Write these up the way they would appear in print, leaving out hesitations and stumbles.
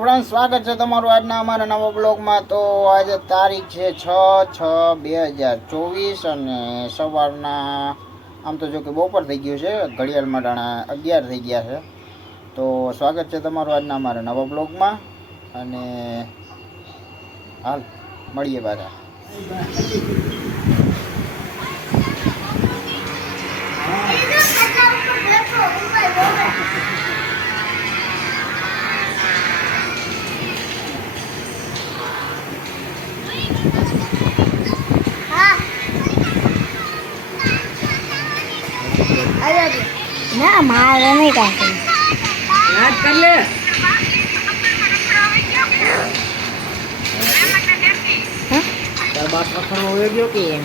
Friend, સ્વાગત છે તમારું આજના અમારા નવા બ્લોગમાં. તો આજે તારીખ છે 6/6/2024 અને સવારના આમ તો જો કે બપોર થઈ ગયું છે, ઘડિયાળમાં ટાણા 11 થઈ ગયા છે. તો સ્વાગત છે તમારું આજના અમારા નવા બ્લોગમાં અને હાલ મળીએ પાછા. ના મારે નહીં કાંઈ યાદ કર લે. તાર બાપ રખડવો હોય ગયો કે એમ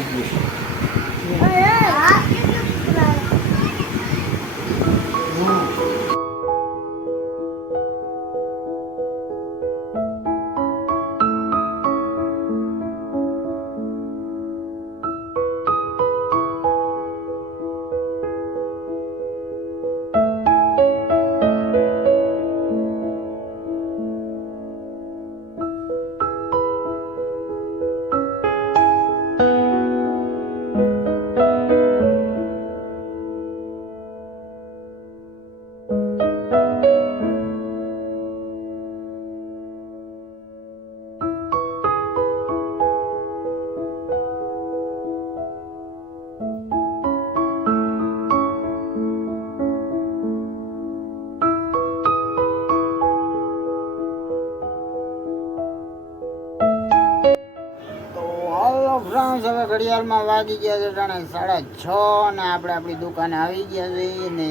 ફ્રાન્સ. હવે ઘડિયાળમાં વાગી ગયા છે જાણે 6:30 ને આપણે આપણી દુકાને આવી ગયા છીએ ને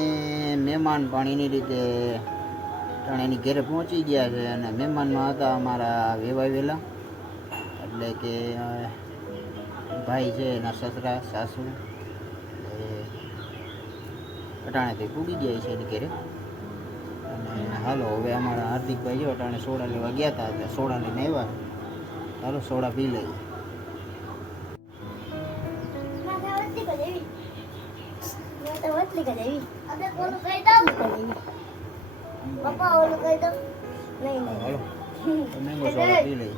મહેમાન પણ એની રીતે જાણે એની ઘરે પહોંચી ગયા છે. અને મહેમાનમાં હતા અમારા વેવાયેલા, એટલે કે ભાઈ છે એના સસરા સાસુ અટાણેથી પૂગી ગયા છે એની ઘરે. અને હાલો હવે અમારા હાર્દિકભાઈ જો અટાણે સોડા લેવા ગયા હતા, એટલે સોડા લઈને આવ્યા. ચાલો સોડા પી લઈએ. પપ્પા ઓલું કહી દો. નહીં હાલો મેંગો સોડા પી લઈએ.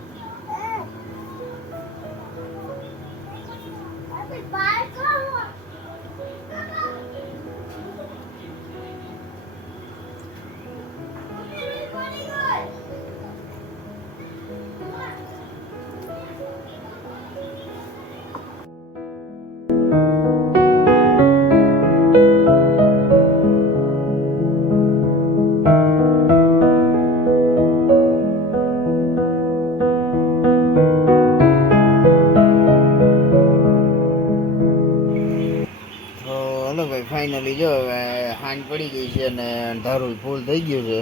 ફાઇનલી જો હવે હાંજ પડી ગઈ છે અને ધારું ફૂલ થઈ ગયું છે.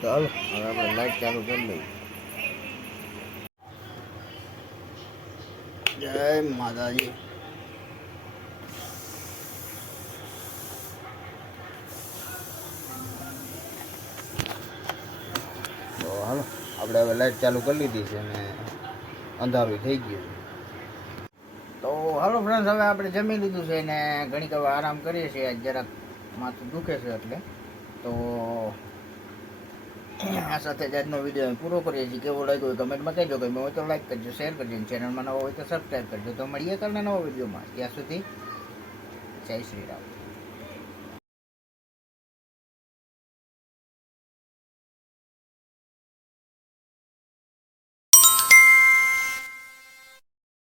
તો હાલો હવે આપણે લાઈટ ચાલુ કરી લઈએ. જય માતાજી. તો હાલો આપણે હવે લાઈટ ચાલુ કરી લીધી છે અને અંધારું થઈ ગયું છે. તો હાલો ફ્રેન્ડ્સ, હવે આપણે જમી લીધું છે ને ઘણીક હવે આરામ કરીએ છીએ. જરાક માથું દુખે છે એટલે. તો આ સાથે જ આજનો વિડીયો પૂરો કરીએ છીએ. કેવો લાગ્યો હોય કમેન્ટમાં કહેજો. ગમ્યો હોય તો લાઈક કરજો, શેર કરજો, ચેનલમાં નવો હોય તો સબસ્ક્રાઈબ કરજો. તો મળીએ કાલના નવા વિડીયોમાં. ત્યાં સુધી જય શ્રી રામ.